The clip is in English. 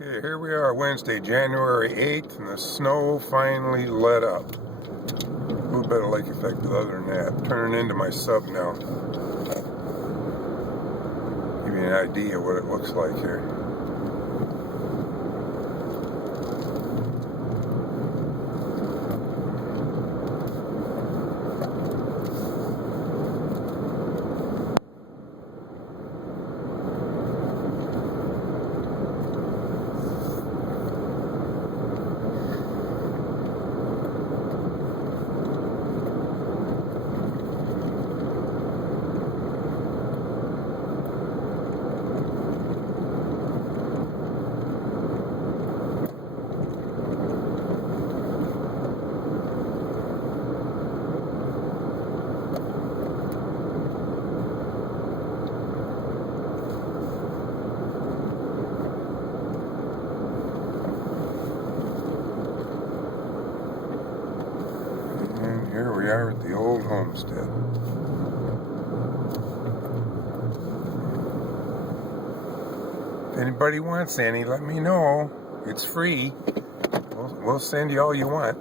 Okay, here we are, Wednesday, January 8th, and the snow finally let up. A little bit of lake effect, but other than that, turning into my sub now. Give you an idea what it looks like here. And here we are at the old homestead. If anybody wants any, let me know. It's free. We'll send you all you want.